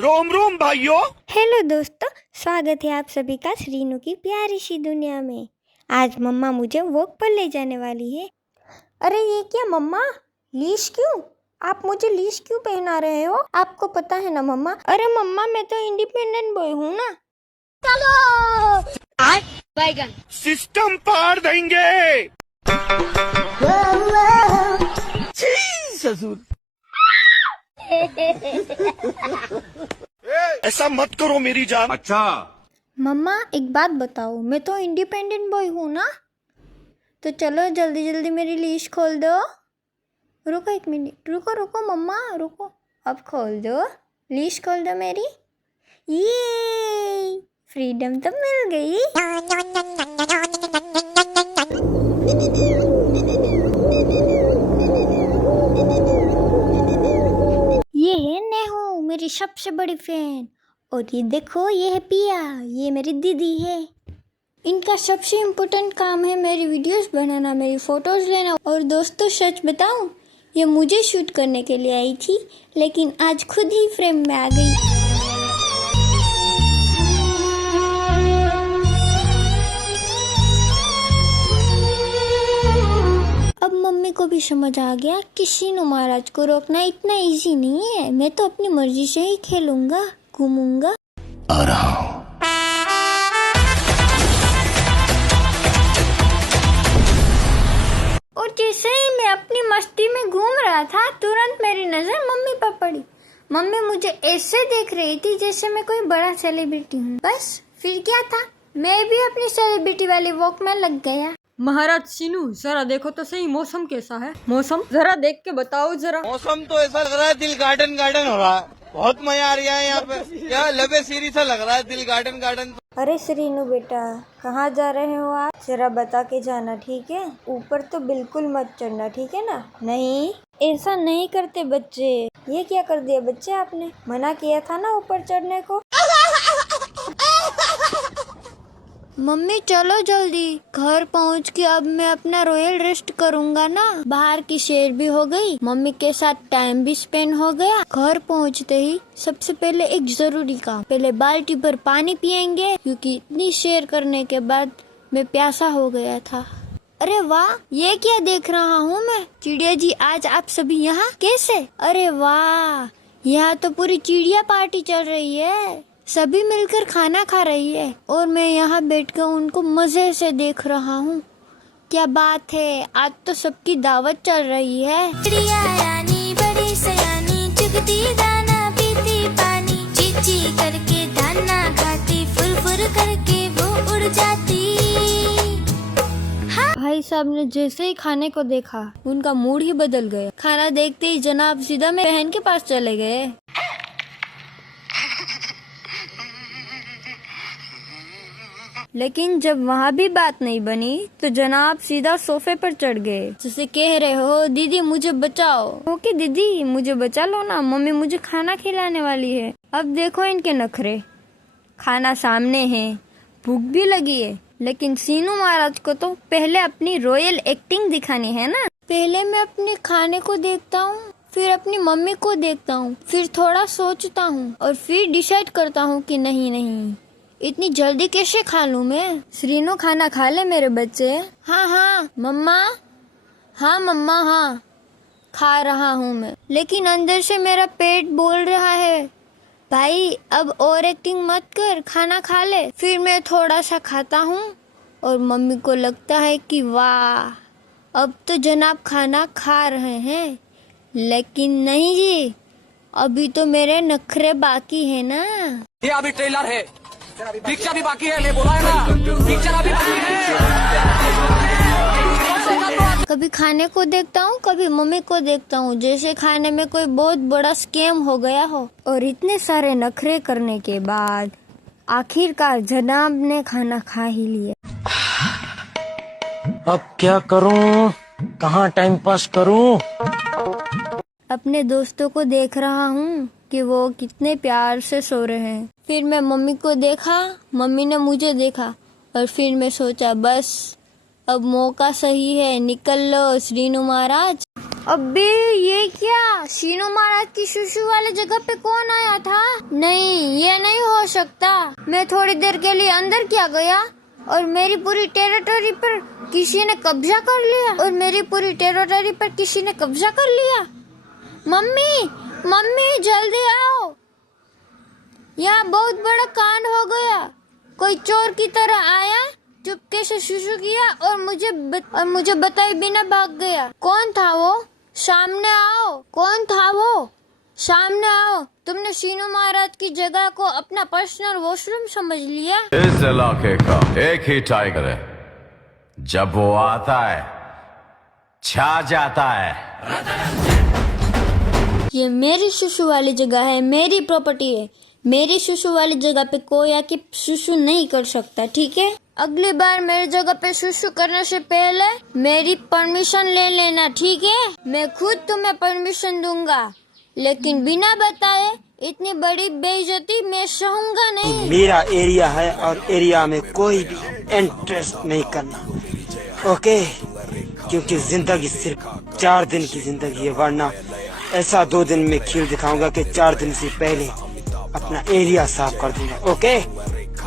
रोम रोम भाइयों। हेलो दोस्तों, स्वागत है आप सभी का श्रीनू की प्यारी सी दुनिया में। आज मम्मा मुझे वॉक पर ले जाने वाली है। अरे ये क्या मम्मा, लीश क्यों? आप मुझे लीश क्यों पहना रहे हो? आपको पता है ना मम्मा। अरे मम्मा, मैं तो इंडिपेंडेंट बॉय हूँ ना। चलो बैगन सिस्टम पार देंगे। ससुर ऐसा मत करो मेरी जान। अच्छा मम्मा एक बात बताओ, मैं तो इंडिपेंडेंट बॉय हूँ ना। तो चलो जल्दी जल्दी मेरी लीश खोल दो। रुको एक मिनट, रुको रुको मम्मा रुको, अब खोल दो, लीश खोल दो मेरी। ये फ्रीडम तो मिल गई। ये है नेहू, मेरी सबसे बड़ी फैन। और ये देखो, ये है पिया, ये मेरी दीदी है। इनका सबसे इम्पोर्टेंट काम है मेरी वीडियोस बनाना, मेरी फोटोज लेना। और दोस्तों सच बताऊं, ये मुझे शूट करने के लिए आई थी, लेकिन आज खुद ही फ्रेम में आ गई। अब मम्मी को भी समझ आ गया कि शीनू महाराज को रोकना इतना इजी नहीं है। मैं तो अपनी मर्जी से ही खेलूंगा, घूमूंगा। आ रहा हूँ। और जैसे ही मैं अपनी मस्ती में घूम रहा था, तुरंत मेरी नजर मम्मी पर पड़ी। मम्मी मुझे ऐसे देख रही थी जैसे मैं कोई बड़ा सेलिब्रिटी हूँ। बस फिर क्या था, मैं भी अपनी सेलिब्रिटी वाली वॉक में लग गया। महाराज शीनू, जरा देखो तो सही मौसम कैसा है। मौसम जरा देख के बताओ जरा। मौसम तो ऐसा लग रहा है दिल गार्डन गार्डन हो रहा है। बहुत मजा आ रहा है यहाँ पे। क्या लबे सीरी सा लग रहा है, दिल गार्डन गार्डन। अरे श्रीनू बेटा, कहाँ जा रहे हो आप? जरा बता के जाना, ठीक है? ऊपर तो बिल्कुल मत चढ़ना, ठीक है ना? नहीं, ऐसा नहीं करते बच्चे। ये क्या कर दिया बच्चे आपने? मना किया था ना ऊपर चढ़ने को। मम्मी चलो जल्दी, घर पहुँच के अब मैं अपना रॉयल रेस्ट करूँगा ना। बाहर की सैर भी हो गई, मम्मी के साथ टाइम भी स्पेंड हो गया। घर पहुँचते ही सबसे पहले एक जरूरी काम, पहले बाल्टी भर पानी पियेंगे, क्योंकि इतनी सैर करने के बाद मैं प्यासा हो गया था। अरे वाह, ये क्या देख रहा हूँ मैं? चिड़िया जी, आज आप सभी यहाँ कैसे? अरे वाह, यहाँ तो पूरी चिड़िया पार्टी चल रही है। सभी मिलकर खाना खा रही है और मैं यहाँ बैठकर उनको मजे से देख रहा हूँ। क्या बात है, आज तो सबकी दावत चल रही है। चिड़िया रानी बड़ी सयानी, चुगती दाना पीती पानी, चीची करके दाना खाती, फुर फुर करके वो उड़ जाती। भाई साहब ने जैसे ही खाने को देखा, उनका मूड ही बदल गया। खाना देखते ही जनाब सीधा मेरी बहन के पास चले गए। लेकिन जब वहाँ भी बात नहीं बनी तो जनाब सीधा सोफे पर चढ़ गए, जैसे कह रहे हो दीदी मुझे बचाओ। ओके दीदी मुझे बचा लो ना, मम्मी मुझे खाना खिलाने वाली है। अब देखो इनके नखरे, खाना सामने है, भूख भी लगी है, लेकिन शीनू महाराज को तो पहले अपनी रॉयल एक्टिंग दिखानी है ना। पहले मैं अपने खाने को देखता हूँ, फिर अपनी मम्मी को देखता हूँ, फिर थोड़ा सोचता हूँ और फिर डिसाइड करता हूँ कि नहीं, इतनी जल्दी कैसे खा लूं मैं। श्रीनू खाना खा ले मेरे बच्चे। हाँ मम्मा, हाँ मम्मा, हाँ खा रहा हूँ मैं, लेकिन अंदर से मेरा पेट बोल रहा है भाई अब और एक्टिंग मत कर, खाना खा ले। फिर मैं थोड़ा सा खाता हूँ और मम्मी को लगता है कि वाह अब तो जनाब खाना खा रहे हैं, लेकिन नहीं जी, अभी तो मेरे नखरे बाकी है ना। ये अभी ट्रेलर है, पिक्चर भी बाकी है। मैं बोला है ना, पिक्चर अभी बाकी है। कभी खाने को देखता हूँ, कभी मम्मी को देखता हूँ, जैसे खाने में कोई बहुत बड़ा स्कैम हो गया हो। और इतने सारे नखरे करने के बाद आखिरकार जनाब ने खाना खा ही लिया। अब क्या करूं, कहाँ टाइम पास करूं? अपने दोस्तों को देख रहा हूँ कि वो कितने प्यार से सो रहे हैं। फिर मैं मम्मी को देखा, मम्मी ने मुझे देखा, और फिर मैं सोचा बस अब मौका सही है, निकल लो श्रीनू महाराज। अबे ये क्या, शीनू महाराज की शुशु वाले जगह पे कौन आया था? नहीं, ये नहीं हो सकता। मैं थोड़ी देर के लिए अंदर क्या गया और मेरी पूरी टेरिटरी पर किसी ने कब्जा कर लिया। मम्मी जल्दी आओ, यहाँ बहुत बड़ा कांड हो गया। कोई चोर की तरह आया, चुपके से शुशु किया और मुझे बताए बिना भाग गया। कौन था वो? सामने आओ। तुमने शीनू महाराज की जगह को अपना पर्सनल वॉशरूम समझ लिया? इस इलाके का एक ही टाइगर है, जब वो आता है छा जाता है। ये मेरी शुशु वाली जगह है, मेरी प्रॉपर्टी है। मेरी शुशु वाली जगह पे कोई आके शुशु नहीं कर सकता, ठीक है? अगली बार मेरी जगह पे शुशु करने से पहले मेरी परमिशन ले लेना, ठीक है? मैं खुद तुम्हें परमिशन दूंगा, लेकिन बिना बताए इतनी बड़ी बेइज्जती मैं सहूंगा नहीं। मेरा एरिया है और एरिया में कोई भी इंटरेस्ट नहीं करना, ओके? क्योंकि जिंदगी सिर्फ 4 दिन की जिंदगी है, वरना ऐसा 2 दिन में खेल दिखाऊंगा कि 4 दिन से पहले अपना एरिया साफ कर दूंगा, ओके?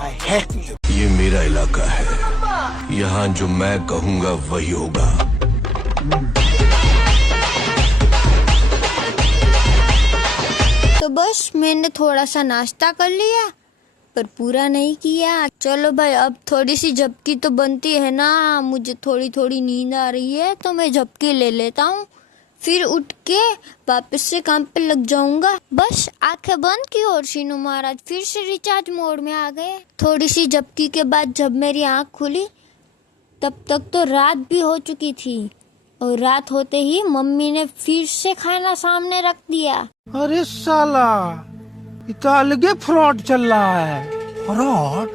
I hate me. ये मेरा इलाका है, यहाँ जो मैं कहूँगा वही होगा। तो बस मैंने थोड़ा सा नाश्ता कर लिया, पर पूरा नहीं किया। चलो भाई, अब थोड़ी सी झपकी तो बनती है ना। मुझे थोड़ी नींद आ रही है, तो मैं झपकी ले लेता हूँ, फिर उठ के वापस से काम पे लग जाऊंगा। बस आंखें बंद की और शीनू महाराज फिर से रिचार्ज मोड में आ गए। थोड़ी सी झपकी के बाद जब मेरी आंख खुली, तब तक तो रात भी हो चुकी थी, और रात होते ही मम्मी ने फिर से खाना सामने रख दिया। अरे साला, ये तो अलगे फ्रॉड चल रहा है। फ्रॉड?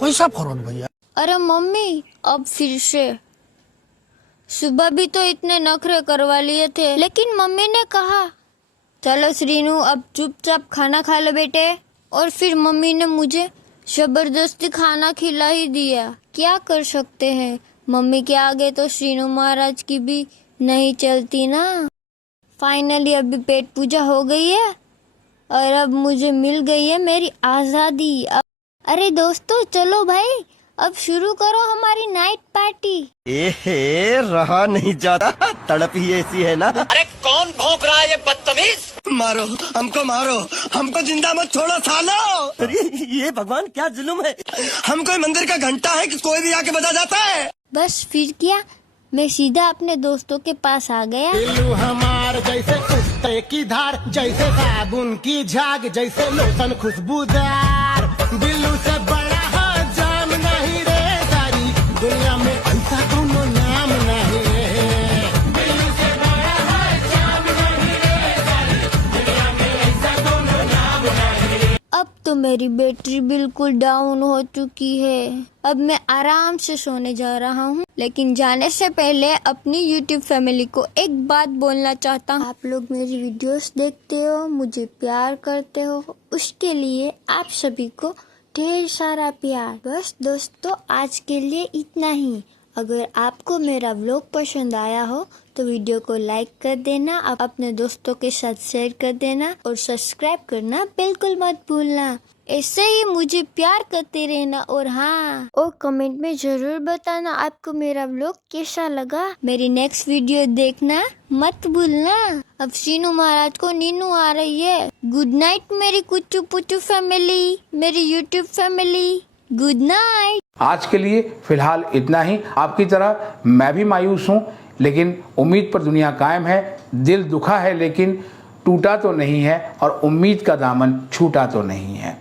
कैसा फ्रॉड भैया? अरे मम्मी, अब फिर से। सुबह भी तो इतने नखरे करवा लिए थे, लेकिन मम्मी ने कहा चलो श्रीनू अब चुपचाप खाना खा लो बेटे, और फिर मम्मी ने मुझे जबरदस्ती खाना खिला ही दिया। क्या कर सकते हैं, मम्मी के आगे तो श्रीनू महाराज की भी नहीं चलती ना। फाइनली अभी पेट पूजा हो गई है और अब मुझे मिल गई है मेरी आजादी। अरे दोस्तों, चलो भाई, अब शुरू करो हमारी नाइट पार्टी। रहा नहीं जाता, तड़प ही ऐसी है ना। अरे कौन भौंक रहा है ये बदतमीज? मारो हमको जिंदा मत छोड़ो सालो। अरे ये भगवान क्या जुल्म है। हम कोई मंदिर का घंटा है कि कोई भी आके बजा जाता है। बस फिर क्या, मैं सीधा अपने दोस्तों के पास आ गया। दिलू हमार जैसे कुत्ते की धार, जैसे साबुन की झाग, जैसे लोशन खुशबूदार। दिलू से बड़ा जाम नहीं रे सारी दुनिया में, ऐसा कोनो नाम नहीं रे। दिलू से बड़ा जाम नहीं रे सारी दुनिया में, ऐसा कोनो नाम नहीं। अब तो मेरी बैटरी बिल्कुल डाउन हो चुकी है। अब मैं आराम से सोने जा रहा हूँ, लेकिन जाने से पहले अपनी YouTube फैमिली को एक बात बोलना चाहता हूँ। आप लोग मेरी वीडियोस देखते हो, मुझे प्यार करते हो, उसके लिए आप सभी को ढेर सारा प्यार। बस दोस्तों, आज के लिए इतना ही। अगर आपको मेरा व्लॉग पसंद आया हो तो वीडियो को लाइक कर देना, अपने दोस्तों के साथ शेयर कर देना और सब्सक्राइब करना बिल्कुल मत भूलना। ऐसे ही मुझे प्यार करते रहना, और हाँ, और कमेंट में जरूर बताना आपको मेरा व्लॉग कैसा लगा। मेरी नेक्स्ट वीडियो देखना मत भूलना। अब शीनू महाराज को नीनू आ रही है। गुड नाइट मेरी कुच्चू पुच्चू फैमिली, मेरी यूट्यूब फैमिली, गुड नाइट। आज के लिए फिलहाल इतना ही। आपकी तरह मैं भी मायूस हूँ, लेकिन उम्मीद पर दुनिया कायम है। दिल दुखा है लेकिन टूटा तो नहीं है, और उम्मीद का दामन छूटा तो नहीं है।